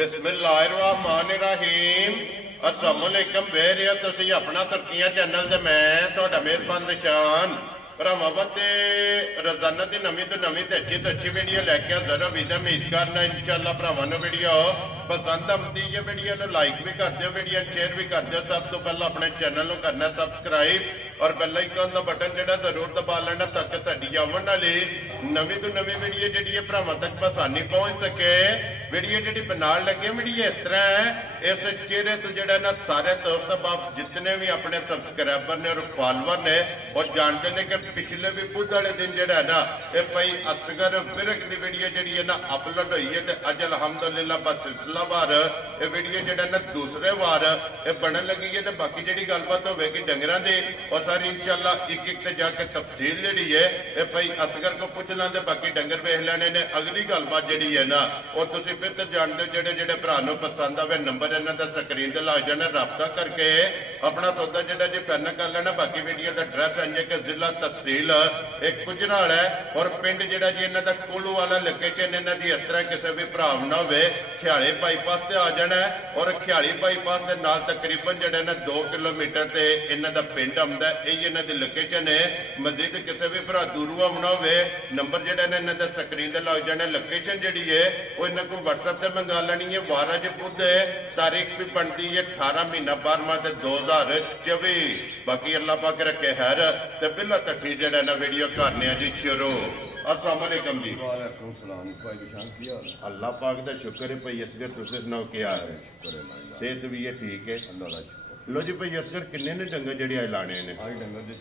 बिस्मिल्लाहिर्रहमानिर्रहीम अस्सलाम वालेकुम वेरिया तुसीं अपना सुर्खियां चैनल ते मैं तुहाडा मेहरबान निशान भरावां ते रोजाना दी नवीं तो अच्छी वीडियो लैके हाज़र उम्मीद करना इंशाअल्लाह भरावां नूं वीडियो पसंद आती है। वीडियो नूं लाइक भी कर दिओ, वीडियो शेयर भी कर दिओ। सब तो पहले अपने चैनल नूं करना सब्सक्राइब और बेल आइकन का बटन जिहड़ा जरूर दबा लेना ताकि साडी आउण वाली नवीं तो नवीं वीडियो जिहड़ी है भरावां तक आसानी पहुंच सके। वीडियो जिहड़ी बनाउण लगे वीडियो इस तरह है, इस चेहरे तो जिहड़ा ना सारे दोस्त बाप जितने भी अपने सब्सक्राइबर ने और फॉलोअर ने और जानते हैं कि पिछले भी बुध वाले दिन जिहड़ा है ना ये भाई असगर विरक की वीडियो जिहड़ी है ना अपलोड हुई है। अज अलहमदुलिल्लाह बस सिलसिलावार ये वीडियो जिहड़ा ना दूसरे वार ये बनन लगी है। तो बाकी जिहड़ी गलबात होगी डंगरां दी और सारी इंशाअल्लाह एक एक ते जाके तफसील जिहड़ी है ये भाई असगर को पुछ लांदे, बाकी डंगर वेख लेने ने। अगली गलबात जिहड़ी है ना और तुसीं फिर तो जानते हो जिहड़े जिहड़े भरा नूं पसंद आवे नंबर इन्हां दा स्क्रीन ते लग जाना, राबता करके अपना सौदा जिहड़ा जी फाइनल कर लेना। बाकी वीडियो का एड्रैस है कि जिला तहसील एक गुजराल है और पिंड जिहड़ा जी इन्हां दा कोलू वाला लोकेशन इन्हां दी इस तरह किसी भी भरा ना होवे ख्याली बाईपास से आ जाना है और ख्याली बाईपास के नाल तकरीबन जिहड़ा ना 2 किलोमीटर से इन्हां दा पिंड आउंदा है। यही इन्हां दी लोकेशन है। मजीद किसी भी भरा दूरों आउणा होवे नंबर जिहड़ा ना इन्हां दा स्क्रीन ते लग जाना। लोकेशन जिहड़ी है वो इन्हां को WhatsApp ते मंगा लेनी है। 12 बुध तारीख भी बनती है 18 महीना 12वां 2024। बाकी अल्लाह पाक रखे खैर ते बिल्ला तक जिहड़ा ना वीडियो करने जी शुरू। अस्सलाम वालेकुम जी। वालेकुम सलाम भाई निशान की हाल है? अल्लाह पाक दा शुक्र है भाई असगर तुसीं सुनाओ क्या है? सेहत भी है ठीक है अल्लाह दा शुक्र। लो जी भाई असगर किन्ने ने डंगर जेहड़े आज लाने ने? आज डंगर दे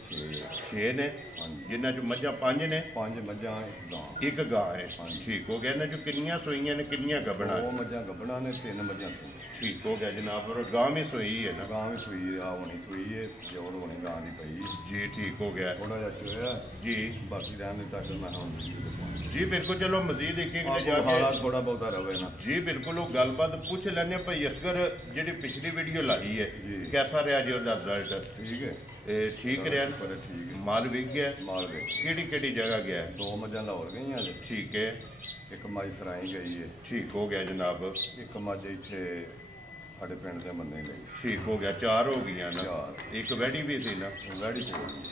6 ने जिन्हां चों मझां 5 ने 5 मज्जां एक गां है। ठीक हो गया। इन्हां चों किन्नियां सूईयां ने किन्नियां गबड़ा? 2 मज्जां गबड़ा ने 3 मज्जां सूई। ठीक हो गया जनाब। और गां भी सूई है ना? गां भी सूई आ होनी सूई है जोर होनी गां दी पई जी। ठीक हो गया थोड़ा जिहा चोया जी। बाकी रहने दित्ता कि मैं हुण जी बिल्कुल। चलो मजीद एक एक ने हालात जाके थोड़ा बहुता रवे ना जी बिल्कुल वो गलबात पूछ लेने भाई असगर जी पिछली वीडियो लाई है जी। कैसा रहा जी उसका रिजल्ट? ठीक है ठीक रहा? पर ठीक है माल विक गया? माल गए केड़ी जगह गया है? 2 मज्जां लाहौर गईयां जे ठीक है। एक माई सराई गई है ठीक हो गया जनाब। एक मज्ज इत्थे साडे पिंड दे मन्ने गई। ठीक हो गया। 4 हो गई ना? 4 एक वैडी भी सी ना? वैड़ी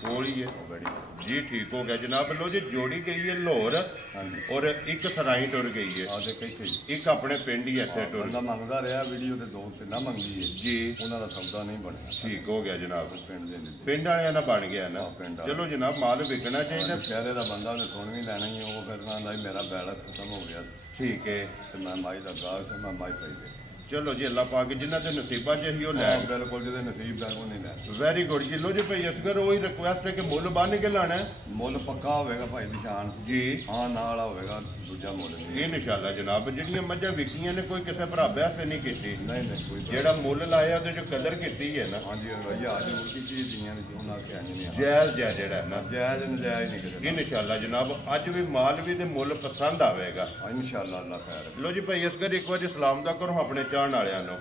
कोल ही है वैड़ी जी। ठीक हो गया जनाब। लो जी जोड़ी गई है लाहौर हाँ जी और एक सराई टुर गई है, आ देख इत्थे एक अपने पिंड ही इत्थे टुर बंदा मंगदा रहा वीडियो ते 2-3 मंगी है जी। उन्हां दा सौदा नहीं बनया ठीक हो गया जनाब। पिंड दे पिंड वालियां दा बन गया ना? हाँ, पिंड वाले। चलो जनाब माल विकना चाहिए। शहरे दा बंदा ने सुन भी लेना ही वो फिर ना मेरा बैल खत्म हो गया ठीक है। ते मैं माई दा गाह से मैं माई पाई दे चलो जी अल्लाह पाक जिन्हां दे नसीबां च ही लैन। बिल्कुल जिहदे नसीब दा वो नहीं लैना। वेरी गुड जी। लो जी भाई असगर वही रिक्वेस्ट है कि मुੱਲ बन के लाना है मुੱਲ पक्का होवेगा भाई निशान जी। हाँ नाल होवेगा दूजा मुੱਲ नहीं इंशाअल्लाह जनाब। ਜਿਹੜੀਆਂ ਮੱਝਾਂ ਵਿਕੀਆਂ ਨੇ ਕੋਈ ਕਿਸੇ ਭਰਾ ਵਾਸਤੇ ਨਹੀਂ ਕੀਤੀ, नहीं कोई ਜਿਹੜਾ ਮੁੱਲ ਲਾਇਆ ਉਹਦੇ ਚ ਕਦਰ ਕੀਤੀ ਹੈ ਨਾ हाँ जी भैया आज उनकी चीज दियां ने उन्हां के अंज नहीं ਜਾਇਜ਼ ਜਿਹੜਾ ਹੈ ਨਾ जायज नजायज नहीं करे इंशाअल्लाह जनाब। ਅੱਜ ਵੀ ਮਾਲ ਵੀ ਤੇ ਮੁੱਲ ਪਸੰਦ ਆਵੇਗਾ। इंशाअल्लाह अल्लाह खैर ਲੋ ਜੀ ਭਾਈ ਅਸਗਰ ਇੱਕ ਵਾਰੀ ਸਲਾਮ ਦਾ ਕਰੋ ਆਪਣੇ ਚਾਹਣ ਵਾਲਿਆਂ ਨੂੰ।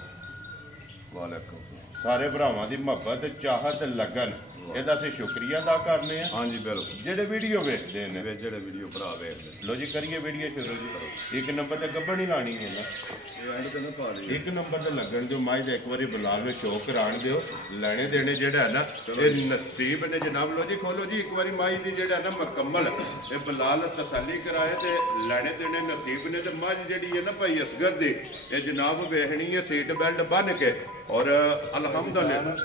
वालेकुम ਸਾਰੇ ਭਰਾਵਾਂ ਦੀ ਮੁਹੱਬਤ ਚਾਹਤ ਲੱਗਨ ਇਹਦਾ ਅਸੀਂ ਸ਼ੁਕਰੀਆ ਅਦਾ ਕਰਨੇ ਆ हाँ जी बिल्कुल ਜਿਹੜੇ ਵੀਡੀਓ ਵੇਖਦੇ ਨੇ। वे जेड़े वीडियो भरा वेखदे ਲੋ ਜੀ ਕਰੀਏ ਵੀਡੀਓ ਸ਼ੁਰੂ ਜੀ। ਇੱਕ ਨੰਬਰ ਤੇ ਗੱਬੜ ਨਹੀਂ ਲਾਣੀ ਹੈ ਨਾ? ये एंड ते ना पा ली ਇੱਕ ਨੰਬਰ ਤੇ ਲੱਗਣ ਦਿਓ ਮਾਈ ਦਾ ਇੱਕ ਵਾਰੀ ਬਲਾਲ ਵਿੱਚ ਸ਼ੋਅ ਕਰਾਣ ਦਿਓ। ਲੈਣੇ ਦੇਣੇ ਜਿਹੜਾ ਹੈ ਨਾ ਇਹ ਨਸੀਬ ਨੇ ਜਨਾਬ। ਲੋ ਜੀ ਖੋਲੋ ਜੀ ਇੱਕ ਵਾਰੀ ਮਾਈ ਦੀ ਜਿਹੜਾ ਨਾ ਮੁਕੰਮਲ ਇਹ ਬਲਾਲ ਤਸੱਲੀ ਕਰਾਏ ਤੇ ਲੈਣੇ ਦੇਣੇ ਨਸੀਬ ਨੇ। ਤੇ ਮੱਝ ਜਿਹੜੀ ਹੈ ਨਾ ਭਾਈ ਅਸਗਰ ਦੀ ਇਹ ਜਨਾਬ ਵੇਖਣੀ ਹੈ ਸੀਟ ਬੈਲਟ ਬੰਨ ਕੇ और अल्हम्दुलिल्लाह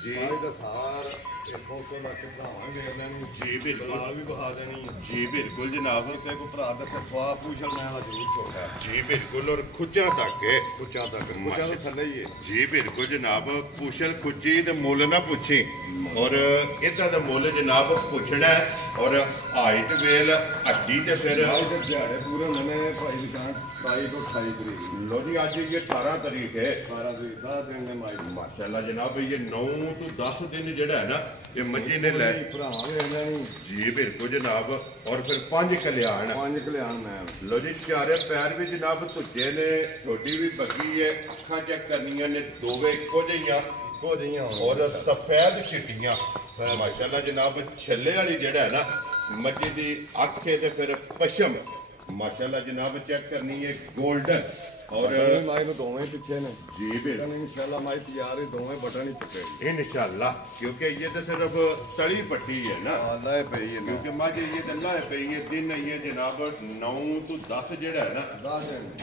जी। आज दा सार एक फोटो ला के भरावांगे ਇਹਨਾਂ ਨੂੰ जी बिल्कुल ਨਾਲ ਵੀ ਬਹਾ ਦੇਣੀ जी बिल्कुल जनाब। ਤੇ ਕੋਈ ਭਰਾ ਦੱਸੇ ਸਵਾ ਪੁੱਛਲ ਮੈਂ ਆ ਜ਼ਰੂਰ ਛੋਟਾ जी बिल्कुल और खुचा तक है ਪੁੱਛਾਂ ਤੱਕ ਪੁੱਛਾਂ ਤੋਂ ਥੱਲੇ ਹੀ ਹੈ जी बिल्कुल जनाब। पुछल खुची ते मुੱਲ ना पुछी और इदा दा मुੱਲ जनाब पुछना है और हाइट वेल हड्डी ते फिर आज ਦੇ ਦਿਹਾੜੇ ਪੂਰੇ ਨਵੇਂ ਭਾਈ ਦੁਕਾਨ 22 ਤੋਂ 28 ਤਰੀਕ लो जी आज ये 18 तारीख है 12 ਤਰੀਕ 10 ਦਿਨ ਨੇ ਮਾਈ माशाल्लाह जनाब। ये 9 तो 10 दिन ਜਿਹੜਾ ਹੈ ਨਾ ਇਹ ਮੱਝੀ ਨੇ ਲੈ ਭਰਾਵਾਂਗੇ ਇਹਨਾਂ ਨੂੰ जी बिल्कुल जनाब। और फिर 5 कल्याण 5 ਕਲਿਆਣ ਮੈਂ लो जी चारे पैर भी जनाब धुचे ने छोटी भी बगी है अखा चेक करनिया ने दोवे इको जिहियां ਕੋ ਜਈਆਂ और सफेद चिट्टियां माशाल्लाह जनाब। छल्ले वाली जेड़ा है ना मज्जी दी अख है ते फिर पशम माशाल्लाह जनाब चेक करनी है गोल्डन ਔਰ ਮਾਈ ਨੂੰ ਦੋਵੇਂ ਪਿੱਛੇ ਨੇ ਜੀ ਬਿਲਕੁਲ ਇਨਸ਼ਾਅੱਲਾ ਮਾਈ ਤਿਆਰ ਹੈ ਦੋਵੇਂ ਬਟਨ ਹੀ ਚੁੱਕੇ इंशाल्लाह, क्योंकि ये तो सिर्फ तली पट्टी है ना, ਆਲਾ ਪਈ ਹੈ क्योंकि मझ ये तो अल्लाह पे ये दिन ये जनाब 9 तो 10 ਜਿਹੜਾ है ना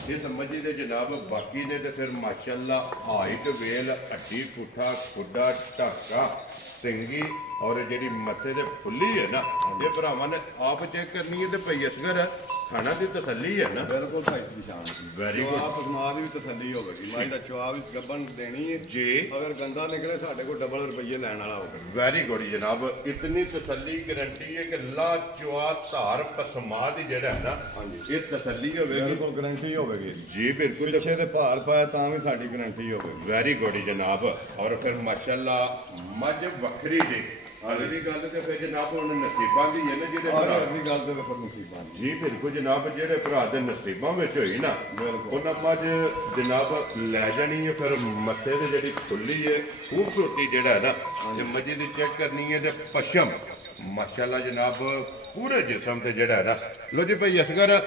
इस मझी दे जनाब बाकी ने तो फिर माशाअल्लाह हाइट वेल हड्डी पुठा खुडा ढाका सिंगी और ਜਿਹੜੀ ਮੱਥੇ ਦੇ ਫੁੱਲੀ ਹੈ ਨਾ ਇਹ ਭਰਾਵਾਂ ਨੇ ਆਪ ਚੈੱਕ ਕਰਨੀ ਹੈ ਤੇ ਭਈ ਅਸਗਰ ਖਾਣਾ ਦੀ ਤਸੱਲੀ ਹੈ ਨਾ ਬਿਲਕੁਲ ਭਾਈ ਨਿਸ਼ਾਨ ਵੈਰੀ ਆਪ ਗੁੱਡ ਸਮਾਦ ਵੀ ਤਸੱਲੀ ਹੋਵੇਗੀ ਮਾਈ ਦਾ ਚਵਾ ਵੀ ਗੱਬਨ ਦੇਣੀ ਹੈ ਜੀ ਅਗਰ ਗੰਦਾ ਨਿਕਲੇ ਸਾਡੇ ਕੋਲ ਡਬਲ ਰੁਪਈਏ ਲੈਣ ਵਾਲਾ ਹੋਵੇ ਵੈਰੀ ਗੁੱਡ ਜਨਾਬ ਇਤਨੀ ਤਸੱਲੀ ਗਰੰਟੀ ਹੈ ਕਿ ਲਾ ਚਵਾ ਧਾਰ ਪਸਮਾ ਦੀ ਜਿਹੜਾ ਹੈ ਨਾ ਇਹ ਤਸੱਲੀ ਹੋਵੇਗੀ ਬਿਲਕੁਲ ਗਰੰਟੀ ਹੋਵੇਗੀ ਜੀ ਬਿਲਕੁਲ ਪਿੱਛੇ ਤੇ ਭਾਰ ਪਾਇਆ ਤਾਂ ਵੀ ਸਾਡੀ ਗਰੰਟੀ ਹੋਵੇਗੀ ਵੈਰੀ ਗੁੱਡ ਜਨਾਬ ਔਰ ਫਿਰ ਮਾਸ਼ਾਅੱਲਾ ਮੱਝ ਵੱਖਰੀ ਜੀ ਅਗਲੀ ਗੱਲ ਤੇ ਫਿਰ ਜਨਾਬ ਹੁਣ ਨਸੀਬਾਂ ਦੀ ਹੈ ਨਾ ਜਿਹੜੇ ਭਰਾ ਅਗਲੀ ਗੱਲ ਤੇ ਫਿਰ ਨਸੀਬਾਂ ਜੀ ਬਿਲਕੁਲ ਜਨਾਬ ਜਿਹੜੇ ਭਰਾ ਦੇ ਨਸੀਬਾਂ ਵਿੱਚ ਹੋਈ ਨਾ ਉਹਨਾਂ ਮੱਝ ਜਨਾਬ ਲੈ ਜਾਣੀ ਹੈ ਫਿਰ ਮੱਥੇ ਤੇ ਜਿਹੜੀ ਖੁੱਲੀ ਹੈ ਖੂਬਸੂਰਤੀ ਜਿਹੜਾ ਹੈ ਨਾ ਤੇ ਮੱਝੀ ਦੀ ਚੈੱਕ ਕਰਨੀ ਹੈ ਤੇ ਪਸ਼ਮ ਮਾਸ਼ਾਅੱਲਾ ਜਨਾਬ ਪੂਰੇ ਜਿਸਮ ਤੇ ਜਿਹੜਾ ਹੈ ਨਾ ਲੋ ਜੀ ਭਾਈ ਅਸਗਰ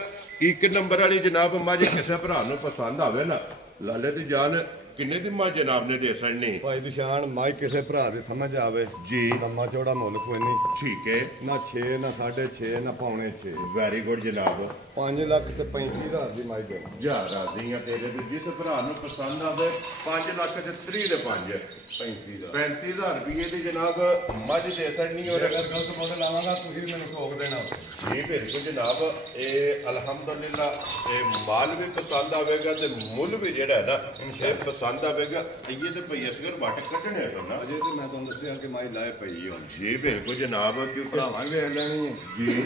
ਇੱਕ ਨੰਬਰ ਵਾਲੀ ਜਨਾਬ ਮੱਝ ਕਿਸੇ ਭਰਾ ਨੂੰ ਪਸੰਦ ਆਵੇ ਨਾ ਲਾਲੇ ਦੀ ਜਾਨ ਕਿੰਨੇ ਦੀ ਮੱਝ ਜਨਾਬ ਨੇ ਦੇ ਸੜਨੀ ਭਾਈ ਨਿਸ਼ਾਨ ਮਾਈ ਕਿਸੇ ਭਰਾ ਦੇ ਸਮਝ ਆਵੇ ਜੀ ਲੰਮਾ ਚੌੜਾ ਮੁੱਲ ਕੋਈ ਨਹੀਂ ਠੀਕ ਹੈ ਨਾ 6 ਨਾ 6.5 ਨਾ ਪੌਣੇ 6 ਵੈਰੀ ਗੁੱਡ ਜਨਾਬ 5 ਲੱਖ ਤੇ 35,000 ਦੀ ਮਾਈ ਦੇ ਜਾ ਰਾਜ਼ੀਆਂ ਤੇਰੇ ਤੇ ਜਿਸ ਭਰਾ ਨੂੰ ਪਸੰਦ ਆਵੇ 5 ਲੱਖ ਤੇ 3 ਦੇ 5 35,000 ਰੁਪਏ ਦੀ ਜਨਾਬ ਮੱਝ ਦੇ ਸੜਨੀ ਔਰ ਅਗਰ ਗਲਤ ਮੁੱਲ ਲਾਵਾਂਗਾ ਤੁਸੀਂ ਮੈਨੂੰ ਠੋਕ ਦੇਣਾ ਜੀ ਬਿਲਕੁਲ ਜਨਾਬ ਇਹ ਅਲਹਮਦੁਲਿਲਾ ਇਹ ਮਾਲ ਵੀ ਪਸੰਦ ਆਵੇਗਾ ਤੇ ਮੁੱਲ ਵੀ ਜਿਹੜਾ ਹੈ ਨਾ ਇਹ ਪਸੰਦ ਆਵੇਗਾ ਇਹ ਤੇ ਭਈ ਅਸਗਰ ਵੱਟ ਕੱਢਣੇ ਆ ਨਾ ਅਜੇ ਤੇ ਮੈਂ ਤੁਹਾਨੂੰ ਦੱਸਿਆ ਕਿ ਮਾਈ ਲਾਏ ਪਈ ਹੁਣ ਜੀ ਬਿਲਕੁਲ ਜਨਾਬ ਕਿਉਂਕਿ ਭਰਾਵਾਂ ਵੇਖ ਲੈਣੀ ਹੈ ਜੀ।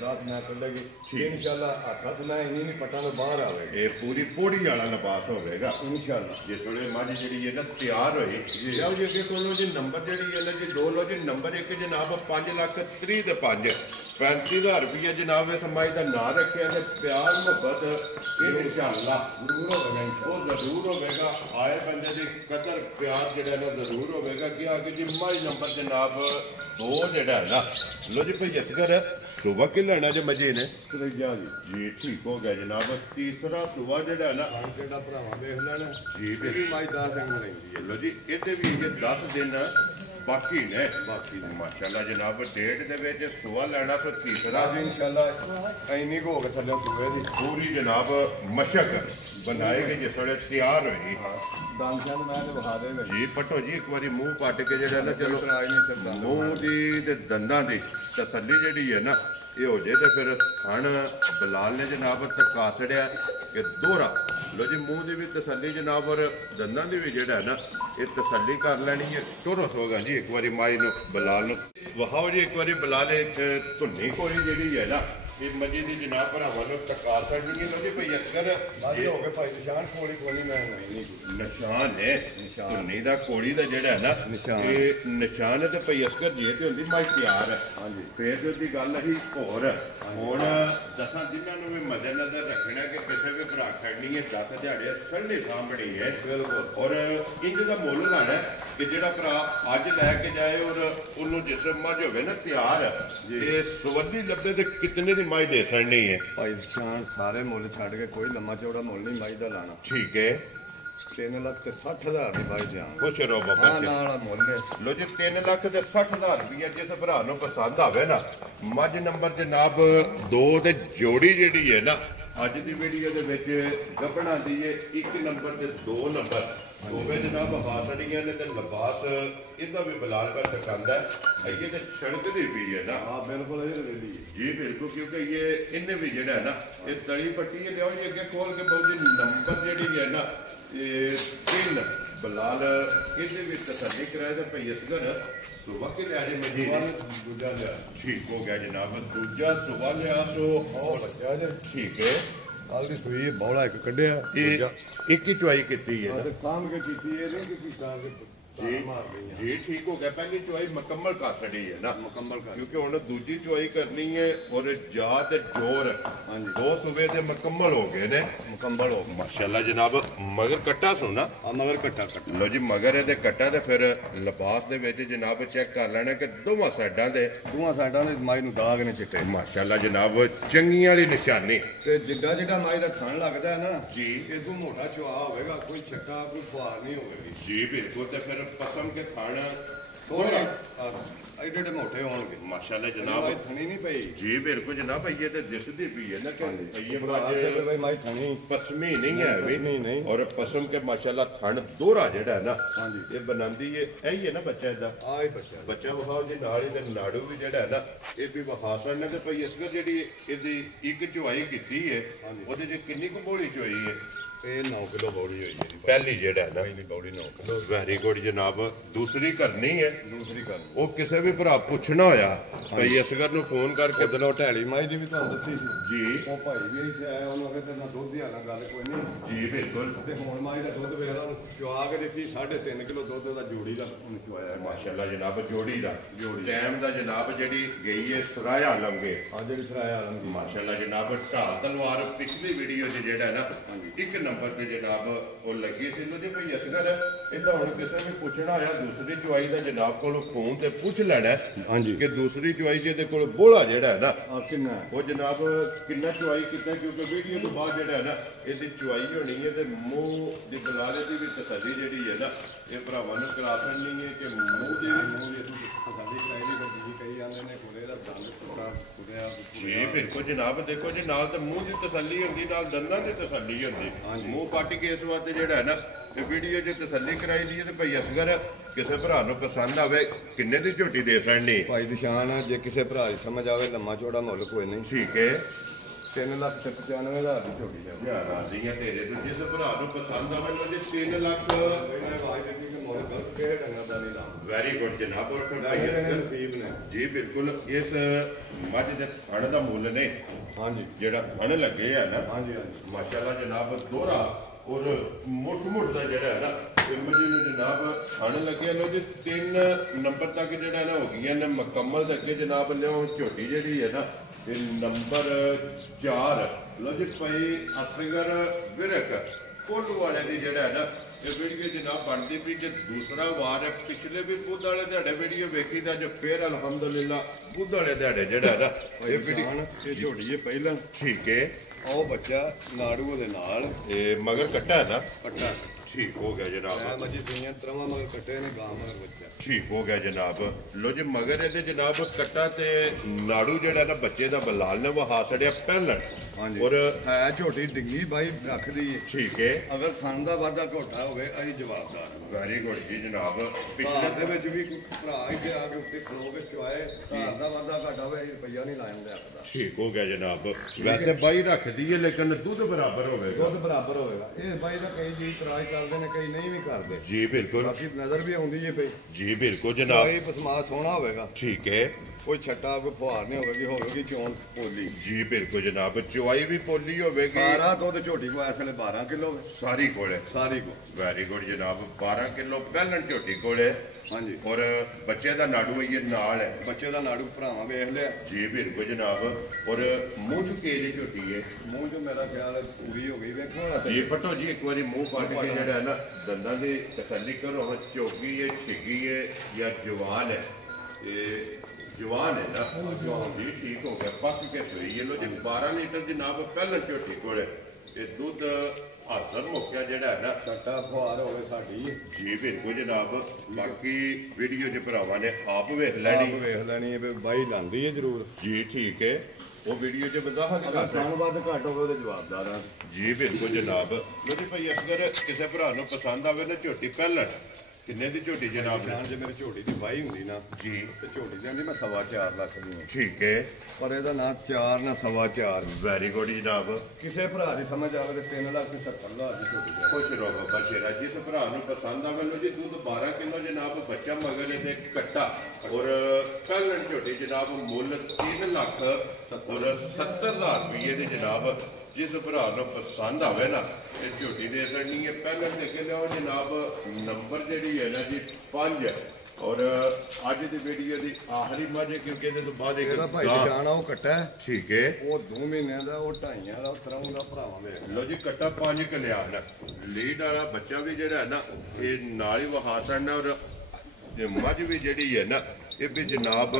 ਦਾਸ ਮੈਂ ਕੱਢੇਗੀ ਇਨਸ਼ਾਅੱਲਾ ਹੱਥਾਂ ਤੋਂ ਨਾ ਇੰਨੀ ਨਹੀਂ ਪਟਾਂ ਤੋਂ ਬਾਹਰ ਆਵੇਗੀ ਇਹ ਪੂਰੀ ਪੋੜੀ ਵਾਲਾ ਲਿਬਾਸ ਹੋਵੇਗਾ ਇਨਸ਼ਾਅੱਲਾ ਜਿਸ ਵੇਲੇ ਮੱਝ ਜਿਹੜੀ ਹੈ ਨਾ ਤਿਆਰ ਹੋਈ ਜਾਓ ਜੀ ਅੱਗੇ ਕੋਲੋਂ ਜੀ ਨੰਬਰ ਜਿਹੜੀ ਹੈ ਨਾ ਜੀ ਦੋ ਲੋ ਜੀ ਨੰਬਰ ਇੱਕ ਜਨਾਬ 5 ਲੱਖ 30 ਦੇ 5 35,000 ਰੁਪਏ ਜਨਾਬ ਇਸ ਮਾਈ ਦਾ ਨਾਂ ਰੱਖਿਆ ਤੇ ਪਿਆਰ ਮੁਹੱਬਤ ਇਹ ਇਨਸ਼ਾਅੱਲਾ ਜ਼ਰੂਰ ਹੋਵੇਗਾ ਉਹ ਜ਼ਰੂਰ ਹੋਵੇਗਾ ਆਏ ਬੰਦੇ ਦੀ ਕਦਰ ਪਿਆਰ ਜਿਹੜਾ ਨਾ ਜ਼ਰੂਰ ਹੋਵੇਗਾ ਕਿ ਆਗੇ ਜੀ ਮਾਈ ਨੰਬਰ ਜਨਾਬ 2 ਜਿਹੜਾ ਹੈ ਨਾ ਲੋ ਜੀ ਭਾਈ ਅਸਗਰ ਸੁਬਹ ਕਿ ਲੈਣਾ ਜੇ ਮਜੇ ਨੇ ਤਰਈਆ ਜੀ ਠੀਕ ਹੋ ਗਿਆ ਜਨਾਬ ਤੀਸਰਾ ਸੁਬਹ ਜਿਹੜਾ ਹੈ ਨਾ ਕਿਹੜਾ ਭਰਾਵਾਂ ਵੇਖ ਲੈਣਾ ਜੀ ਇਹ ਮਾਈ 10 ਦਿਨ ਰਹਿੰਦੀ ਹੈ ਲੋ ਜੀ ਇਹਦੇ ਵੀ ਇਹ 10 ਦਿਨ ਬਾਕੀ ਨੇ ਮਾਸ਼ਾਅੱਲਾ ਜਨਾਬ ਡੇਟ ਦੇ ਵਿੱਚ ਸੁਬਹ ਲੈਣਾ ਫਿਰ ਤੀਸਰਾ ਅੱਜ ਇਨਸ਼ਾਅੱਲਾ ਐਨੀ ਕੋ ਹੋ ਕੇ ਥੱਲੇ ਸੂਏ ਦੀ ਪੂਰੀ ਜਨਾਬ ਮਸ਼ਕ ਬਣਾਏਗੀ ਜਿਸ ਵੇਲੇ ਤਿਆਰ ਹੋਈ ਦਾਨਸ਼ਾਨ ਮੈਂ ਵਿਖਾ ਦੇ ਜੀ ਪਟੋ ਜੀ ਇੱਕ ਵਾਰੀ ਮੂੰਹ ਕੱਟ ਕੇ ਜਿਹੜਾ ਨਾ ਚਲੋ ਰਾਜ ਨਹੀਂ ਚੱਲਦਾ ਮੂੰਹ ਦੀ ਤੇ ਦੰਦਾਂ ਦੀ ਤਸੱਲੀ ਜਿਹੜੀ ਹੈ ਨਾ ਇਹ ਹੋ ਜੇ ਤੇ ਫਿਰ ਖਾਣ ਬਲਾਲ ਨੇ ਜਨਾਬ ਧੱਕਾ ਛੜਿਆ ਕਿ ਦੋਹਰਾ ਲੋ ਜੀ ਮੂੰਹ ਦੀ ਵੀ ਤਸੱਲੀ ਜਨਾਬ ਔਰ ਦੰਦਾਂ ਦੀ ਵੀ ਜਿਹੜਾ ਹੈ ਨਾ ਇਹ ਤਸੱਲੀ ਕਰ ਲੈਣੀ ਹੈ ਟੋਰੋ ਸੋਗਾ ਜੀ ਇੱਕ ਵਾਰੀ ਮਾਈ ਨੂੰ ਬਲਾਲ ਨੂੰ ਵਹਾਓ ਜੀ ਇੱਕ ਵਾਰੀ ਬਲਾਲ ਇੱਕ ਧੁੰਨੀ ਕੋਈ ਜਿਹੜੀ ਹੈ ਨਾ ਇਹ ਮੱਜੀ ਦੀ ਜਨਾਬ ਭਰਾਵਾਂ ਨੂੰ ਧੱਕਾ ਛੜਨੀ ਹੈ ਲੋ ਜੀ ਭਈ ਅਸਗਰ ਬਾਜੀ ਹੋ ਗਏ ਭਾਈ ਨਿਸ਼ਾਨ ਕੋਲੀ ਮੈਂ ਨਹੀਂ ਨਿਸ਼ਾਨ ਹੈ ਧੁੰਨੀ ਦਾ ਕੋੜੀ ਦਾ ਜਿਹੜਾ ਹੈ ਨਾ ਇਹ ਨਿਸ਼ਾਨ ਹੈ ਤੇ ਭਈ ਅਸਗਰ ਜੇ ਤੇ ਹੁੰਦੀ ਮਾਈ ਤਿਆਰ ਹੈ ਹਾਂਜੀ ਫੇਰ ਤੇ ਉਹਦੀ ਗੱਲ ਹੀ ਹੋਰ ਹੁਣ 10 ਦਿਨਾਂ ਨੂੰ ਵੀ ਮੱਦੇ ਨਜ਼ਰ ਰੱਖਣਾ ਕਿ ਕਿਸੇ ਵੀ ਭਰਾ ਖੜਨੀ ਹੈ 10 ਦਿਹਾੜੇ ਸੜਨੇ ਸਾਂਭਣੀ ਹੈ ਬਿਲਕੁਲ ਔਰ ਇੰਜ ਦਾ ਮੁੱਲ ਲਾਣਾ ਕਿ ਜਿਹੜਾ ਭਰਾ ਅੱਜ ਲੈ ਕੇ ਜਾਏ ਔਰ ਉਹਨੂੰ ਜਿਸ ਮੱਝ ਹੋਵੇ ਨਾ ਤਿਆਰ ਇਹ ਸਵੱਦੀ ਲੱਭੇ ਤੇ ਕਿਤਨੇ ਦੀ ਮਾਈ ਦੇ ਸੜਨੀ ਹੈ ਭਾਈ ਨਿਸ਼ਾਨ ਸਾਰੇ ਮੁੱਲ ਛੱਡ ਕੇ ਕੋਈ ਲੰਮਾ ਚੌੜਾ ਮੁੱਲ ਨਹੀਂ ਮਾਈ ਦਾ ਲਾਣਾ ਠੀਕ ਹੈ 3 ਲੱਖ ਤੇ 60,000 ਦੀ ਬਾਈ ਦਿਆਂ ਕੁਛ ਰੋ ਹਾਂ ਬਾਬਾ ਨਾਲ ਮੁੱਲ ਹੈ ਲੋ ਜੀ 3 ਲੱਖ ਤੇ 60,000 ਰੁਪਇਆ ਜਿਸ ਭਰਾ ਨੂੰ ਪਸੰਦ ਆਵੇ ਨਾ ਮੱਝ ਨੰਬਰ ਜਨਾਬ 2 ਤੇ ਜੋੜੀ ਜਿਹੜੀ ਹੈ ਨਾ ਅੱਜ ਦੀ ਵੀਡੀਓ ਦੇ ਵਿੱਚ ਗੱਭਣਾ ਦੀ ਹੈ 1 ਨੰਬਰ ਤੇ 2 ਨੰਬਰ ਦੋਵੇਂ ਜਨਾਬ ਹਾਸੜੀਆਂ ਨੇ ਤੇ ਲਿਬਾਸ ਇਹਦਾ ਵੀ ਬਲਾਲ ਪਾ ਸਕੰਦਾ ਹੈ ਇਹ ਤੇ ਛੜਕਦੀ ਵੀ ਹੈ ਨਾ ਹਾਂ ਬਿਲਕੁਲ ਇਹ ਰੇਲੀ ਜੀ ਬਿਲਕੁਲ ਕਿਉਂਕਿ ਇਹ ਇਹਨੇ ਵੀ ਜਿਹੜਾ ਹੈ ਨਾ ਇਹ ਤਲੀ ਪੱਟੀ ਲਿਆਓ ਜੀ ਅੱਗੇ ਖੋਲ ਕੇ ਬਹੁਤ ਜੀ ਨੰਬਰ ਜਿਹੜੀ ਹੈ ਨਾ ਇਹ 3 ਬਲਾਲ ਇਹਦੇ ਵਿੱਚ ਤਸੱਲੀ ਕਰਾਇਆ ਤਾਂ ਭਈ ਅਸਗਰ ਸੁਬਹ ਕੇ ਲਿਆ ਜੇ ਮਜੀ ਦੂਜਾ ਲਿਆ ਠੀਕ ਹੋ ਗਿਆ ਜਨਾਬ ਦੂਜਾ ਸੁਬਹ ਲਿਆ ਸੋ ਉਹ ਬੱਚਾ ਜੇ ਠੀਕ ਹੈ ਕੱਲ ਦੀ ਸੂਈ ਬੌਲਾ ਇੱਕ ਕੱਢਿਆ ਇਹ ਇੱਕ ਹੀ ਚੁਆਈ ਕੀਤੀ ਹੈ ਤੇ ਸਾਂਭ ਕੇ ਕੀਤੀ ਇਹ ਨਹੀਂ ਕਿ ਕੀਤਾ ਜੀ ਜੀ ਠੀਕ ਹੋ ਗਿਆ। ਪਹਿਲੀ ਚੁਆਈ ਮੁਕੰਮਲ ਕਰ ਛੜੀ ਹੈ ਨਾ, ਮੁਕੰਮਲ ਕਰ, ਕਿਉਂਕਿ ਹੁਣ ਦੂਜੀ ਚੁਆਈ ਕਰਨੀ ਹੈ ਔਰ ਜਾ ਤੇ ਜੋਰ ਦੋ ਸੂਬੇ ਦੇ ਮੁਕੰਮਲ ਹੋ ਗਏ ਨੇ, ਮੁਕੰਮਲ ਹੋ ਗਿਆ ਮਾਸ਼ਾਅੱਲਾ ਜਨਾਬ। ਮਗਰ ਕੱਟਾ ਸੁਣਾ ਆ ਮਗਰ ਕੱਟਾ ਕੱਟਾ ਲੋ ਜੀ, ਮਗਰ ਇਹਦੇ ਕੱਟਾ ਤੇ ਫਿਰ ਲਿਬਾਸ ਦੇ ਵਿੱਚ ਜਨਾਬ ਚੈੱਕ ਕਰ ਲੈਣਾ ਕਿ ਦੋਵਾਂ ਸਾਈਡਾਂ ਦੇ ਸਾਈਡਾਂ ਦੇ ਮਾਈ ਨੂੰ ਦਾਗ ਨੇ ਚਿੱਟੇ ਮਾਸ਼ਾਅੱਲਾ ਜਨਾਬ, ਚੰਗੀਆਂ ਵਾਲੀ ਨਿਸ਼ਾਨੀ। ਤੇ ਜਿੱਡਾ ਜਿੱਡਾ ਮਾਈ ਦਾ ਥਣ ਲੱਗਦਾ ਹੈ ਨਾ ਜੀ ਇਹ ਤੋਂ ਮੋਟਾ ਚੁਆ ਹੋਵੇਗਾ, ਕੋਈ ਛੱਟਾ ਕੋਈ ਫੁਹਾਰ ਨਹੀਂ ਹੋਵੇਗੀ ਜੀ ਬਿਲਕੁਲ। ਤੇ ਫਿਰ ਪਸਮ ਕੇ ਖਾਣਾ ਥੋੜਾ ਐਡੇ ਐਡੇ ਮੋਟੇ ਹੋਣਗੇ ਮਾਸ਼ਾਅੱਲਾ ਜਨਾਬ। ਜਨਾਬ। ਥਣੀ ਨਹੀਂ ਪਈ ਜੀ ਬਿਲਕੁਲ ਜਨਾਬ, ਇਹ ਤੇ ਦਿਸਦੀ ਪਈ ਹੈ ਨਾ ਕਿ ਇਹ ਬਈ ਮਾਈ ਥਣੀ ਪਸਮੀ ਨਹੀਂ ਹੈ ਵੀ, ਪਸਮੀ ਨਹੀਂ। ਔਰ ਪਸਮ ਕੇ ਮਾਸ਼ਾਅੱਲਾ ਥਣ ਦੋਹਰਾ ਜਿਹੜਾ ਹੈ ਨਾ ਹਾਂਜੀ ਇਹ ਬਣਾਉਂਦੀ ਹੈ। ਇਹੀ ਹੈ ਨਾ ਬੱਚਾ ਇਹਦਾ, ਆ ਹੀ ਬੱਚਾ ਬੱਚਾ ਵਿਖਾਓ ਜੀ ਨਾਲ ਇਹਦੇ ਨਾੜੂ ਵੀ ਜਿਹੜਾ ਹੈ ਨਾ ਇਹ ਵੀ ਵਿਖਾ ਸਕਦੇ ਕਿ ਭਈ ਇਸ ਜਿਹੜੀ ਇਹਦੀ ਇੱਕ ਚੁਆਈ ਕੀਤੀ ਹੈ ਉਹਦੇ 'ਚ ਕਿੰਨੀ ਕੁ ਬੋਲੀ ਚੁਆਈ ਹੈ। ਇਹ 9 ਕਿਲੋ ਬੌੜੀ ਹੋਈ ਹੈ ਪਹਿਲੀ ਜਿਹੜਾ ਹੈ ਨਾ ਪਹਿਲੀ ਬੌੜੀ 9 ਕਿਲੋ। ਵੈਰੀ ਗੁੱਡ ਜਨਾਬ। ਦੂਸਰੀ ਕਰਨੀ ਹੈ, ਦੂਸਰੀ ਗੱਲ ਉਹ ਕਿਸੇ ਵੀ ਭਰਾ ਪੁੱਛਣਾ ਹੋਇਆ ਭਈ ਅਸਗਰ ਨੂੰ ਫੋਨ ਕਰਕੇ ਉਧਰੋਂ ਢੈਲੀ ਮਾਈ ਦੀ ਵੀ ਤੁਹਾਨੂੰ ਦੱਸੀ ਸੀ ਜੀ ਉਹ ਭਾਈ ਵੀ ਇੱਥੇ ਆਇਆ, ਉਹਨੂੰ ਅਗੇ ਤੇ ਨਾ ਦੁੱਧ ਦੀ ਹਾਲਾਂ ਗੱਲ ਕੋਈ ਨਹੀਂ। ਜੀ ਬਿਲਕੁਲ। ਤੇ ਹੁਣ ਮਾਈ ਦਾ ਦੁੱਧ ਵੇਖ ਲਾ, ਉਹਨੂੰ ਚੁਆ ਕੇ ਦਿੱਤੀ 3.5 ਕਿਲੋ ਦੁੱਧ ਉਹਦਾ ਜੋੜੀ ਦਾ ਉਹਨੂੰ ਚੁਆਇਆ ਮਾਸ਼ਾਅੱਲਾ ਜਨਾਬ, ਜੋੜੀ ਦਾ ਟਾਈਮ ਦਾ ਜਨਾਬ ਜਿਹੜੀ ਗਈ ਹੈ ਸਰਾਇਆ ਲੰਗੇ ਆ ਜਿਹੜੀ ਸਰਾਇਆ ਆਲਮ ਦੀ ਮਾਸ਼ਾਅੱਲਾ ਜਨਾਬ। ਢਾਲ ਤਲਵਾਰ ਪਿਛਲੀ ਵੀਡੀਓ 'ਚ ਜਿਹੜਾ ਹੈ ਨਾ ਇੱਕ ਨੰਬਰ ਤੇ ਜਨਾਬ ਉਹ ਲੱਗੀ ਸੀ। ਲੋ ਜੀ ਭਈ ਅਸਗਰ ਇਹਦਾ ਹੁਣ ਕਿਸੇ ਵੀ ਪੁੱਛਣਾ ਹੋਇਆ ਦੂਸਰੀ ਚੁਆਈ ਦਾ ਜਨਾਬ ਕੋਲੋਂ ਫੋਨ ਤੇ ਪੁੱਛ ਲੈਣਾ ਹਾਂਜੀ ਕਿ ਦੂਸਰੀ ਚੁਆਈ ਜਿਹਦੇ ਕੋਲ ਬੋਲਾ ਜਿਹੜਾ ਹੈ ਨਾ ਆ ਕਿੰਨਾ ਉਹ ਜਨਾਬ ਕਿੰਨਾ ਚੁਆਈ ਕਿੰਨਾ, ਕਿਉਂਕਿ ਵੀਡੀਓ ਤੋਂ ਬਾਅਦ ਜਿਹੜਾ ਹੈ ਨਾ ਇਹਦੀ ਚੁਆਈ ਹੋਣੀ ਹੈ ਤੇ ਮੂੰਹ ਦੀ ਬਲਾਲੇ ਦੀ ਵੀ ਤਸੱਲੀ ਜਿਹੜੀ ਹੈ ਨਾ ਇਹ ਭਰਾਵਾਂ ਨੂੰ ਕਰਾ ਦੇਣੀ ਹੈ ਕਿ ਮੂੰਹ ਦੀ ਸਾਡੀ ਕਰਾਈ ਦੀ ਗੱਡੀ ਕਈ ਆਂਦੇ ਨੇ ਕੋਲੇ ਦਾ ਦੰਦ ਟੁੱਟਾ ਕੁੜਿਆ ਜੀ ਬਿਲਕੁਲ ਜਨਾਬ। ਦੇਖੋ ਜੀ ਨਾਲ ਤੇ ਮੂੰਹ ਦੀ ਤਸੱਲੀ ਹੁੰਦੀ, ਨਾਲ ਦੰਦਾਂ ਦੀ ਤਸੱਲੀ ਹੁੰਦੀ। ਮੂੰਹ ਪੱਟ ਕੇ ਇਸ ਵਾਸਤੇ ਜਿਹੜਾ ਹੈ ਨਾ ਇਹ ਵੀਡੀਓ 'ਚ ਤਸੱਲੀ ਕਰਾਈ ਦੀ ਹੈ। ਤੇ ਭਈ ਅਸਗਰ ਕਿਸੇ ਭਰਾ ਨੂੰ ਪਸੰਦ ਆਵੇ ਕਿੰਨੇ ਦੀ ਝੋਟੀ ਦੇ ਸਕਣੀ ਭਾਈ ਨਿਸ਼ਾਨ ਆ, ਜੇ ਕਿਸੇ ਭਰਾ ਦੀ ਸਮਝ ਆਵੇ ਲੰਮਾ ਚੌੜਾ ਮੁੱਲ ਕੋਈ ਨਹੀਂ। ਠੀਕ ਹੈ 3,95,000 ਦੀ ਝੋਟੀ ਹੈ ਯਾਰ ਰਾਜ਼ੀਆਂ ਤੇਰੇ ਤੋਂ। ਜਿਸ ਭਰਾ ਨੂੰ ਪਸੰਦ ਆਵੇ ਲੋ ਜੀ 3 ਲੱਖ। ਇਹਨੇ ਆਵਾਜ਼ ਦਿੱਤੀ ਕਿ ਮੁੱਲ ਗਲਤ ਕਿਹੜੇ ਢੰਗਾਂ ਦਾ ਨਹੀਂ ਲਾਉਣਾ। ਵੈਰੀ ਗੁੱਡ ਜਨਾਬ। ਔਰ ਫਿਰ ਭਾਈ ਇਹਨੇ ਅਸਗਰ ਨਸੀਬ ਨੇ ਜੀ ਬਿਲਕੁਲ ਇਸ ਮੱਝ ਦੇ ਥਣ ਦਾ ਮੁੱਲ ਨੇ ਹਾਂਜੀ ਜਿਹੜਾ ਥਣ ਲੱਗੇ ਆ ਨਾ ਹਾਂਜੀ ਹਾਂਜੀ ਮਾਸ਼ਾਅੱਲਾ ਜਨਾਬ ਦੋਹਰਾ ਔਰ ਮੁੱਠ ਦਾ ਜਿਹੜਾ ਹੈ ਨਾ ਇਹ ਮੱਝ ਨੂੰ ਜਨਾਬ ਥਣ ਲੱਗੇ ਲੋ ਜੀ 3 ਨੰਬਰ ਤੱਕ ਜਿਹੜਾ ਨਾ ਹੋ ਗਈਆਂ ਨੇ ਮੁਕੰਮਲ। ਤੇ ਅੱਗੇ ਜਨਾਬ ਲਿਓ ਝੋਟੀ ਜਿਹੜੀ ਹੈ ਨਾ ਇਹ ਨੰਬਰ 4 ਲੋ ਜੀ ਭਾਈ ਅਸਗਰ ਵਿਰਕ ਕੋਲੂ ਵਾਲੇ ਦੀ ਜਿਹੜਾ ਹੈ ਨਾ ਇਹ ਵੀਡੀਓ ਜਨਾਬ ਬਣਦੀ ਵੀ ਜੇ ਦੂਸਰਾ ਵਾਰ ਹੈ। ਪਿਛਲੇ ਵੀ ਬੁੱਧ ਵਾਲੇ ਦਿਹਾੜੇ ਵੀਡੀਓ ਵੇਖੀ ਤਾਂ ਜੋ ਫੇਰ ਅਲਹਮਦੁਲਿਲਾ ਬੁੱਧ ਵਾਲੇ ਦਿਹਾੜੇ ਜਿਹੜਾ ਹੈ ਨਾ ਇਹ ਵੀਡੀਓ ਇਹ ਝੋਟੀ ਹੈ ਪਹਿਲਾਂ। ਠੀਕ ਹੈ। ਉਹ ਬੱਚਾ ਨਾੜੂ ਉਹਦੇ ਨਾਲ ਇਹ ਮਗਰ ਕੱਟਾ ਹੈ ਨਾ ਕੱਟਾ ਠੀਕ ਹੋ ਗਿਆ ਜਨਾਬ। ਮੈਂ ਮੱਝੀ ਪਈਆਂ ਤਰਵਾਂ ਮਗਰ ਕੱਟੇ ਨੇ, ਗਾਂ ਮਗਰ ਬੱਚਾ ਠੀਕ ਹੋ ਗਿਆ ਜਨਾਬ। ਲੋ ਜੀ ਮਗਰ ਇਹਦੇ ਜਨਾਬ ਕੱਟਾ ਤੇ ਨਾੜੂ ਜਿਹੜਾ ਨਾ ਬੱਚੇ ਦਾ ਬਲਾਲ ਨੇ ਵਹਾ ਛੜਿਆ ਪਹਿਲਣ ਹਾਂਜੀ। ਔਰ ਹੈ ਝੋਟੀ ਡਿੱਗੀ ਬਾਈ ਰੱਖਦੀ ਹੈ। ਠੀਕ ਹੈ। ਅਗਰ ਥਣ ਦਾ ਵਾਧਾ ਘੋਟਾ ਹੋਵੇ ਅਸੀਂ ਜਵਾਬਦਾਰ ਹਾਂ। ਵੈਰੀ ਗੁੱਡ ਜੀ ਜਨਾਬ। ਭਾਰਤ ਪਿਛਲੇ ਦੇ ਵਿੱਚ ਵੀ ਕੋਈ ਭਰਾ ਇੱਥੇ ਆ ਕੇ ਉੱਤੇ ਖਲੋ ਕੇ ਚੁਆਏ ਘਰ ਦਾ ਵਾਧਾ ਘਾਟਾ ਹੋਵੇ ਅਸੀਂ ਰੁਪਈਆ ਨਹੀਂ ਲਾਇਆ ਲਿਆ। ਠੀਕ ਹੋ ਗਿਆ ਜਨਾਬ। ਵੈਸੇ ਬਾਈ ਰੱਖਦੀ ਹੈ ਲੇਕਿਨ ਦੁੱਧ ਬਰਾਬਰ ਹੋਵੇਗਾ। ਦੁੱਧ ਬਰਾਬਰ ਹੋਵੇਗਾ। ਇਹ ਬਾਈ ਦਾ ਕਈ ਜੀ ਇਤਰਾਜ਼ ਕਰਦੇ ਨੇ, ਕਈ ਨਹੀਂ ਵੀ ਕਰਦੇ। ਜੀ ਬਿਲਕੁਲ। ਬਾਕੀ ਨਜ਼ਰ ਵੀ ਆਉਂਦੀ ਜੇ ਪਈ ਜੀ ਬਿਲਕੁਲ ਜਨਾਬ। ਕੋਈ ਪਸਮਾ ਸੋਹਣਾ ਹੋਵੇਗਾ, ਠੀਕ ਹੈ। ਕੋਈ ਛੱਟਾ ਕੋਈ ਫੁਹਾਰ ਨਹੀਂ ਹੋਵੇਗੀ ਚੋਣ ਪੋਲੀ। ਜੀ ਬਿਲਕੁਲ ਜਨਾਬ। ਚੁਆਈ ਵੀ ਪੋਲੀ ਹੋਵੇਗੀ। ਸਾਰਾ ਦੁੱਧ ਝੋਟੀ ਕੋ ਇਸ ਵੇਲੇ 12 ਕਿਲੋ ਸਾਰੀ ਕੋਲੇ ਸਾਰੀ ਕੋ। ਵੈਰੀ ਗੁੱਡ ਜਨਾਬ। 12 ਕਿਲੋ ਪਹਿਲਣ ਝੋਟੀ ਕੋਲੇ ਹਾਂਜੀ। ਔਰ ਬੱਚੇ ਦਾ ਨਾੜੂ ਇਹ ਨਾਲ ਹੈ। ਬੱਚੇ ਦਾ ਨਾੜੂ ਭਰਾਵਾਂ ਵੇਖ ਲਿਆ। ਜੀ ਬਿਲਕੁਲ ਜਨਾਬ। ਔਰ ਮੂੰਹ ਚੁਕੇ ਦੀ ਝੋਟੀ ਹੈ। ਮੂੰਹ ਚ ਮੇਰਾ ਖਿਆਲ ਪੂਰੀ ਹੋ ਗਈ ਵੇਖੋ ਨਾ ਜੀ ਫਟੋ ਜੀ ਇੱਕ ਵਾਰੀ ਮੂੰਹ ਪੱਟ ਕੇ ਜਿਹੜਾ ਹੈ ਨਾ ਦੰਦਾਂ ਦੀ ਤਸੱਲੀ ਕਰੋ ਹਾਂ ਚੋਗੀ ਹੈ ਛਿੱਗੀ ਹੈ ਜਾਂ ਜਵਾਨ ਹੈ। ਇਹ ਜਵਾਨ ਹੈ ਨਾ ਜੀ ਠੀਕ ਹੋ ਗਿਆ। ਪੱਕ ਕੇ ਸੋਈ ਹੈ। ਲੋ ਜੀ 12 ਲੀਟਰ ਜਨਾਬ ਪਹਿਲਾਂ ਝੋਟੀ ਕੋਲ ਇਹ ਦੁੱਧ ਹਾਜ਼ਰ ਮੁੱਕਿਆ ਜਿਹੜਾ ਹੈ ਨਾ ਛੱਟਾ ਫੁਹਾਰ ਹੋਵੇ ਸਾਡੀ ਜੀ ਬਿਲਕੁਲ ਜਨਾਬ। ਬਾਕੀ ਵੀਡੀਓ 'ਚ ਭਰਾਵਾਂ ਨੇ ਆਪ ਵੇਖ ਆਪ ਲੈਣੀ। ਵੇਖ ਲੈਣੀ ਹੈ ਵੀ ਬਾਈ ਲਾਂਦੀ ਹੈ ਜ਼ਰੂਰ। ਜੀ ਠੀਕ ਹੈ। ਉਹ ਵੀਡੀਓ 'ਚ ਵਜ਼ਾਹਤ ਅਗਰ ਕਰ ਥਣ ਵੱਧ ਘੱਟ ਹੋਵੇ ਉਹਦੇ ਜਵਾਬਦਾਰ ਆ। ਜੀ ਬਿਲਕੁਲ ਜਨਾਬ। ਲੋ ਜੀ ਭਾਈ ਅਸਗਰ ਕਿਸੇ ਭਰਾ ਨੂੰ ਪਸੰਦ ਆਵੇ ਨਾ ਝੋਟੀ ਪਹਿਲਣ ਕਿੰਨੇ ਦੀ ਝੋਟੀ ਜਨਾਬ? ਜਾਨ ਜੇ ਮੇਰੀ ਝੋਟੀ ਦੀ ਵਾਹੀ ਹੁੰਦੀ ਨਾ ਜੀ ਤੇ ਝੋਟੀ ਦੀ ਆਂਦੀ ਮੈਂ 4.25 ਲੱਖ ਦੀ ਹਾਂ। ਠੀਕ ਹੈ। ਪਰ ਇਹਦਾ ਨਾ 4 ਨਾ 4.25। ਵੈਰੀ ਗੁੱਡ ਜਨਾਬ। ਕਿਸੇ ਭਰਾ ਦੀ ਸਮਝ ਆਵੇ ਤੇ 3,70,000 ਦੀ ਝੋਟੀ ਦੇ। ਖੁਸ਼ ਰਹੋ ਬਾਬਾ ਸ਼ੇਰਾ। ਜਿਸ ਭਰਾ ਨੂੰ ਪਸੰਦ ਆਵੇ ਲੋ ਜੀ ਦੁੱਧ 12 ਕਿਲੋ ਜਨਾਬ ਬੱਚਾ ਮਗਰ ਇਹਦੇ ਕੱਟਾ ਔਰ ਪਹਿਲਣ ਝੋਟੀ ਜਨਾਬ ਮੁੱਲ 3 ਲੱਖ ਔਰ 70,000 ਰੁਪਏ ਦੇ ਜਨਾਬ। ਜਿਸ ਭਰਾ ਨੂੰ ਪਸੰਦ ਆਵੇ ਨਾ ਤੇ ਝੋਟੀ ਦੇ ਸੜਨੀ ਹੈ। ਪਹਿਲਾਂ ਦੇਖ ਲਿਓ ਜਨਾਬ ਨੰਬਰ ਜਿਹੜੀ ਹੈ ਨਾ ਜੀ 5 ਔਰ ਅੱਜ ਦੀ ਵੀਡੀਓ ਦੀ ਆਖਰੀ ਮੱਝ ਕਿਉਂਕਿ ਇਹਦੇ ਤੋਂ ਬਾਅਦ ਇੱਕ ਇਹਦਾ ਭਾਈ ਨਿਸ਼ਾਨ ਆ ਉਹ ਕੱਟਾ ਹੈ। ਠੀਕ ਹੈ ਉਹ 2 ਮਹੀਨਿਆਂ ਦਾ, ਉਹ 2.5 ਦਾ, ਉਹ ਤਰ੍ਹਾਂ ਦਾ ਭਰਾਵਾਂ ਦੇ। ਲੋ ਜੀ ਕੱਟਾ 5 ਕਲਿਆਣ ਲੀਡ ਵਾਲਾ ਬੱਚਾ ਵੀ ਜਿਹੜਾ ਹੈ ਨਾ ਇਹ ਨਾਲ ਹੀ ਵਹਾ ਛੱਡਣਾ ਔਰ ਤੇ ਮੱਝ ਵੀ ਜਿਹੜੀ ਹੈ ਨਾ ਇਹ ਵੀ ਜਨਾਬ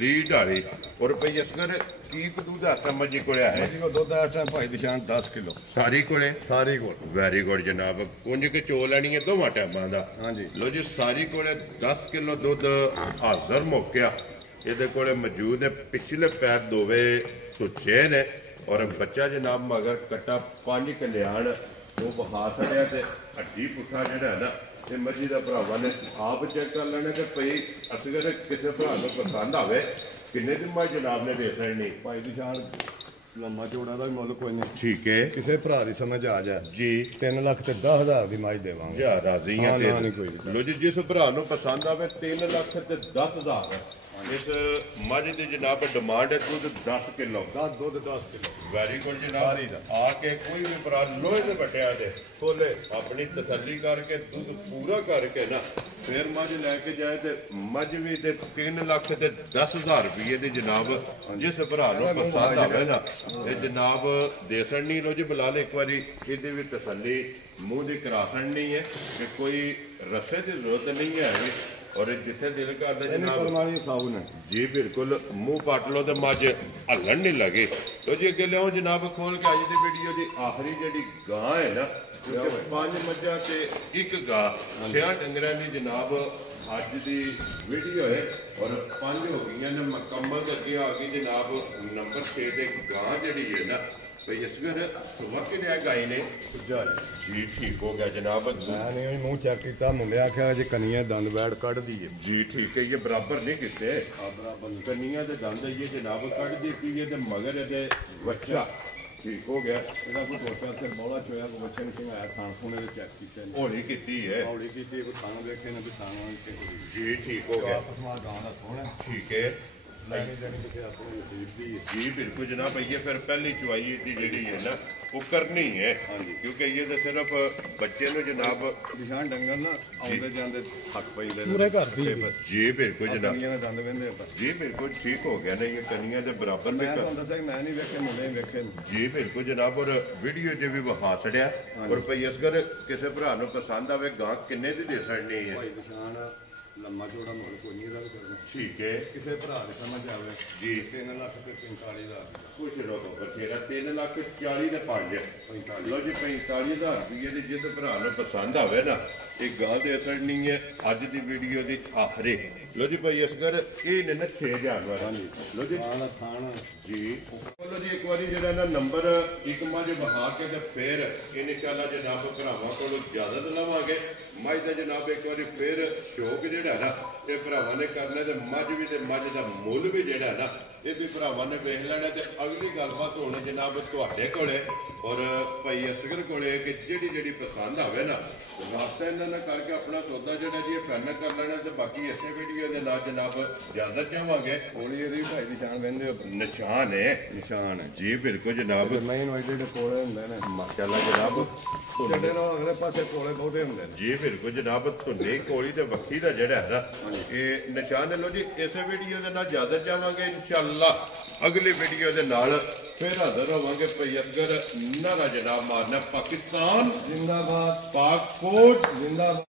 ਲੀਡ ਵਾਲੀ ਔਰ ਭਈ ਅਸਕਰ ਕੀ ਦੁੱਧ ਆਤਾ ਮੱਝੀ ਕੋਲ ਹੈ ਜੀ ਕੋ ਦੁੱਧ ਆ ਟਾਈਮ ਭਾਈ ਨਿਸ਼ਾਨ 10 ਕਿਲੋ ਸਾਰੀ ਕੋਲੇ ਸਾਰੀ ਕੋਲ। ਵੈਰੀ ਗੁੱਡ ਜਨਾਬ। ਕੁੰਜ ਕੇ ਚੋ ਲੈਣੀ ਹੈ ਦੋਵਾਂ ਟਾਈਮਾਂ ਦਾ। ਹਾਂਜੀ ਲੋ ਜੀ ਸਾਰੀ ਕੋਲੇ 10 ਕਿਲੋ ਦੁੱਧ ਹਾਜ਼ਰ ਮੌਕਿਆ ਇਹਦੇ ਕੋਲੇ ਮੌਜੂਦ ਹੈ। ਪਿਛਲੇ ਪੈਰ ਦੋਵੇ ਸੁੱਚੇ ਨੇ ਔਰ ਬੱਚਾ ਜਨਾਬ ਮਗਰ ਕੱਟਾ 5 ਕਲਿਆਣ ਉਹ ਬਹਾ ਛੜਿਆ ਤੇ ਹੱਡੀ ਪੁੱਠਾ ਜਿਹੜਾ ਹੈ ਨਾ ਇਹ ਮੱਝੀ ਦਾ ਭਰਾਵਾਂ ਨੇ ਆਪ ਚੈੱਕ ਕਰ ਲੈਣਾ ਕਿ ਭਈ ਅਸਗਰ ਕਿਸੇ ਭਰਾ ਨੂੰ ਪਸੰਦ ਆਵੇ ਕਿੰਨੇ ਦੀ ਮੱਝ ਜਨਾਬ ਨੇ ਵੇਚ ਲੈਣੀ। ਭਾਈ ਨਿਸ਼ਾਨ ਲੰਮਾ ਚੌੜਾ ਦਾ ਵੀ ਮੁੱਲ ਕੋਈ ਨਹੀਂ। ਠੀਕ ਹੈ ਕਿਸੇ ਭਰਾ ਦੀ ਸਮਝ ਆ ਜਾ ਜੀ 3 ਲੱਖ ਤੇ 10,000 ਦੀ ਮੱਝ ਦੇਵਾਂਗੇ। ਜਾ ਰਾਜ਼ੀ ਆ ਹਾਂ, ਤੇ ਨਾ, ਨਹੀਂ ਕੋਈ ਨਹੀਂ। ਲੋ ਜੀ ਜਿਸ ਭਰਾ ਨੂੰ ਪਸੰਦ ਆਵੇ 3 ਲੱਖ ਤੇ 10,000 ਇਸ ਮੱਝ ਦੀ ਜਨਾਬ ਡਿਮਾਂਡ ਹੈ ਦੁੱਧ 10 ਕਿਲੋ। 10 ਦੁੱਧ 10 ਕਿਲੋ ਵੈਰੀ ਗੁੱਡ ਜਨਾਬ। ਸਾਰੀ ਦਾ। ਆ ਕੇ ਕੋਈ ਵੀ ਭਰਾ ਲੋਹੇ ਦੇ ਬੱਟਿਆਂ ਦੇ ਖੋਲੇ ਆਪਣੀ ਤਸੱਲੀ ਕਰਕੇ ਦੁੱਧ ਪੂਰਾ ਕਰਕੇ ਨਾ ਫਿਰ ਮੱਝ ਲੈ ਕੇ ਜਾਏ ਤੇ ਮੱਝ ਵੀ ਤੇ 3 ਲੱਖ ਤੇ 10,000 ਰੁਪਏ ਦੀ ਜਨਾਬ ਜਿਸ ਭਰਾ ਨੂੰ ਪਸੰਦ ਆਵੇ ਨਾ ਇਹ ਜਨਾਬ ਦੇ ਸੜਨੀ ਲੋ ਜੀ ਬੁਲਾ ਲੈ ਇੱਕ ਵਾਰੀ ਇਹਦੀ ਵੀ ਤਸੱਲੀ ਮੂੰਹ ਦੀ ਕਰਾ ਸੜਨੀ ਹੈ ਕਿ ਕੋਈ ਰਸੇ ਦੀ ਜ਼ਰੂਰਤ ਨਹੀਂ ਹੈ ਔਰ ਜਿੱਥੇ ਦਿਲ ਕਰਦਾ ਜਨਾਬ ਪਰਮਾਣੀ ਸਾਬੂ ਨੇ ਜੀ ਬਿਲਕੁਲ ਮੂੰਹ ਪੱਟ ਲਓ ਤੇ ਮੱਝ ਹੱਲਣ ਨਹੀਂ ਲੱਗੇ। ਲੋ ਜੀ ਅੱਗੇ ਲਿਆਓ ਜਨਾਬ ਖੋਲ ਕੇ ਅੱਜ ਦੀ ਵੀਡੀਓ ਦੀ ਆਖਰੀ ਜਿਹੜੀ ਗਾਂ ਹੈ ਨਾ ਕਿਉਂਕਿ 5 ਮੱਝਾਂ ਤੇ 1 ਗਾਂ 6 ਡੰਗਰਾਂ ਦੀ ਜਨਾਬ ਅੱਜ ਦੀ ਵੀਡੀਓ ਹੈ ਔਰ 5 ਹੋ ਗਈਆਂ ਨੇ ਮੁਕੰਮਲ। ਅੱਗੇ ਆ ਗਈ ਜਨਾਬ ਨੰਬਰ 6 ਤੇ ਗਾਂ ਜਿਹੜੀ ਹੈ ਨਾ ਭਈ ਅਸਗਰ ਸੁਬਹ ਕਿ ਲਿਆ ਗਾਈ ਨੇ ਜੀ ਠੀਕ ਹੋ ਗਿਆ ਜਨਾਬ। ਮੈਂ ਨਹੀਂ ਮੂੰਹ ਚੈੱਕ ਕੀਤਾ ਮੁੰਡੇ ਆਖਿਆ ਜੇ ਕਨੀਆਂ ਦੰਦ ਬੈਠ ਕੱਢਦੀ ਏ। ਜੀ ਠੀਕ ਹੈ ਇਹ ਬਰਾਬਰ ਨਹੀਂ ਕੀਤੇ ਕੰਨੀਆਂ ਦੇ ਦੰਦ ਇਹ ਜਨਾਬ ਕੱਢਦੀ ਪਈ ਹੈ ਤੇ ਮਗਰ ਇਹਦੇ ਬੱਚਾ ਠੀਕ ਹੋ ਗਿਆ। ਇਹਦਾ ਕੋਈ ਟੋਟਾ ਤੇ ਬੋਲਾ ਚੋਇਆ ਕੋ ਬੱਚੇ ਨੂੰ ਆਇਆ ਖਾਣ ਖੂਣੇ ਦੇ ਚੈੱਕ ਕੀਤੇ ਨੇ ਹੌਲੀ ਕੀਤੀ ਹੈ ਹੌਲੀ ਕੀਤੀ ਕੋਈ ਖਾਣ ਦੇਖੇ ਨੇ ਵੀ ਖਾਣ ਤੇ ਜੀ ਠੀਕ ਹੋ ਗਿਆ। ਆਪਸ ਮਾਰ ਗਾਂ ਦਾ ਸੋਹਣਾ ਠੀਕ ਹੈ ਲੈਣੀ ਦੇਣੀ ਕਿਸੇ ਆਪਣੀ ਨਸੀਬ ਦੀ ਹੈ। ਜੀ ਬਿਲਕੁਲ ਜਨਾਬ ਭਈਏ ਫਿਰ ਪਹਿਲੀ ਚੁਆਈ ਦੀ ਜਿਹੜੀ ਹੈ ਨਾ ਉਹ ਕਰਨੀ ਹੈ ਕਿਉਂਕਿ ਇਹ ਤਾਂ ਸਿਰਫ ਬੱਚੇ ਨੂੰ ਜਨਾਬ ਨਿਸ਼ਾਨ ਡੰਗਰ ਨਾ ਆਉਂਦੇ ਜਾਂਦੇ ਥੱਕ ਪੈਂਦੇ ਨੇ ਪੂਰੇ ਘਰ ਦੀ ਜੀ ਬਿਲਕੁਲ ਜਨਾਬ ਕਨੀਆਂ ਦੇ ਦੰਦ ਵੰਦੇ ਆਪਾਂ ਜੀ ਬਿਲਕੁਲ ਠੀਕ ਹੋ ਗਿਆ ਨੇ ਇਹ ਕੰਨੀਆਂ ਦੇ ਬਰਾਬਰ ਨੇ ਮੈਂ ਤੁਹਾਨੂੰ ਦੱਸਿਆ ਮੈਂ ਨਹੀਂ ਵੇਖੇ ਮੁੰਡੇ ਵੇਖੇ ਨੇ। ਜੀ ਬਿਲਕੁਲ ਜਨਾਬ ਔਰ ਵੀਡੀਓ 'ਚ ਵੀ ਵਿਖਾ ਛੜਿਆ ਔਰ ਭਈ ਅਸਗਰ ਕਿਸੇ ਭਰਾ ਨੂੰ ਪਸੰਦ ਆਵੇ ਗਾਂ ਕਿੰਨੇ ਦੀ ਦੇ ਛੜਨੀ ਹੈ। ਭਾਈ ਨਿਸ਼ਾਨ ਲੰਮਾ ਚੌੜਾ ਮੁੱਲ ਕੋਈ ਨਹੀਂ ਇਹਦਾ ਵੀ ਕਰਨਾ। ਠੀਕ ਹੈ ਕਿਸੇ ਭਰਾ ਦੀ ਸਮਝ ਆਵੇ ਜੀ 3 ਲੱਖ ਤੇ 45,000 ਕੁਛ ਰੋਕੋ ਬਥੇਰਾ 3 ਲੱਖ 40 ਦੇ 5 ਲੋ ਜੀ 45,000 ਰੁਪਏ ਦੀ ਜਿਸ ਭਰਾ ਨੂੰ ਪਸੰਦ ਆਵੇ ਨਾ ਇਹ ਗਾਂ ਦੇ ਅਸਰ ਨਹੀਂ ਹੈ ਅੱਜ ਦੀ ਵੀਡੀਓ ਦੀ ਆਖਰੀ। ਲੋ ਜੀ ਭਾਈ ਅਸਗਰ ਇਹ ਨੇ ਨਾ 6 ਜਾਨਵਰ ਲੋ ਜੀ ਖਾਣਾ ਖਾਣਾ ਜੀ ਲੋ ਜੀ ਇੱਕ ਵਾਰੀ ਜਿਹੜਾ ਨਾ ਨੰਬਰ ਇੱਕ ਮੱਝ ਵਹਾ ਕੇ ਤੇ ਫਿਰ ਇਨਸ਼ਾਅੱਲਾ ਜਨਾਬ ਭਰਾਵਾਂ ਕੋਲੋਂ ਇਜਾਜ਼ਤ ਲਵਾਂਗੇ। ਮੱਝ ਦਾ ਜਨਾਬ ਇੱਕ ਵਾਰੀ ਫਿਰ ਸ਼ੌਕ ਜਿਹੜਾ ਨਾ ਇਹ ਭਰਾਵਾਂ ਨੇ ਕਰਨਾ ਤੇ ਮੱਝ ਵੀ ਤੇ ਮੱਝ ਦਾ ਮੁੱਲ ਵੀ ਜਿਹੜਾ ਨਾ ਇਹ ਵੀ ਭਰਾਵਾਂ ਨੇ ਵੇਖ ਲੈਣਾ ਤੇ ਅਗਲੀ ਗੱਲਬਾਤ ਹੋਣੀ ਜਨਾਬ ਤੁਹਾਡੇ ਕੋਲੇ ਔਰ ਭਾਈ ਅਸਗਰ ਕੋਲੇ ਕਿ ਜਿਹੜੀ ਪਸੰਦ ਆਵੇ ਨਾ ਰਾਬਤਾ ਇਹਨਾਂ ਨਾਲ ਕਰਕੇ ਆਪਣਾ ਸੌਦਾ ਜਿਹੜਾ ਜੀ ਇਹ ਫਾਈਨਲ ਕਰ ਲੈਣਾ ਤੇ ਬਾਕੀ ਇਸੇ ਵੀਡੀਓ ਦੇ ਨਾਲ ਜਨਾਬ ਇਜਾਜ਼ਤ ਚਾਹਾਂਗੇ। ਹੋਣੀ ਇਹਦੀ ਭਾਈ ਨਿਸ਼ਾਨ ਵੰਦੇ ਨਿਸ਼ਾਨ ਹੈ ਨਿਸ਼ਾਨ ਹੈ ਜੀ ਬਿਲਕੁਲ ਜਨਾਬ ਮੈਂ ਇਹਨੂੰ ਜਿਹੜੇ ਕੋਲੇ ਹੁੰਦੇ ਨੇ ਮਾਸ਼ਾਅੱਲਾ ਜਨਾਬ ਜਿਹੜੇ ਨਾਲ ਅਗਲੇ ਪਾਸੇ ਕੋਲੇ ਬਹੁਤੇ ਹੁੰਦੇ ਨੇ। ਜੀ ਬਿਲਕੁਲ ਜਨਾਬ ਧੁੰਨੀ ਕੋਲੀ ਤੇ ਵੱਖੀ ਦਾ ਜਿਹੜਾ ਹੈ ਨਾ ਇਹ ਨਿਸ਼ਾਨ ਲੋ ਜੀ ਇਸੇ ਵੀਡੀਓ ਦੇ ਨਾਲ ਇਜਾਜ਼ਤ ਚਾਹਾਂਗੇ ਇਨਸ਼ਾਅੱਲਾ ਅਗਲੀ ਵੀਡੀਓ ਦੇ ਨਾਲ ਫਿਰ ਹਾਜ਼ਰ ਹੋਵਾਂਗੇ। ਭਈ ਅਸਗਰ ਨਾਰਾ ਜਨਾਬ ਮਾਰਨਾ ਪਾਕਿਸਤਾਨ ਜ਼ਿੰਦਾਬਾਦ ਪਾਕ ਫੌਜ ਜ਼ਿੰਦਾਬਾਦ।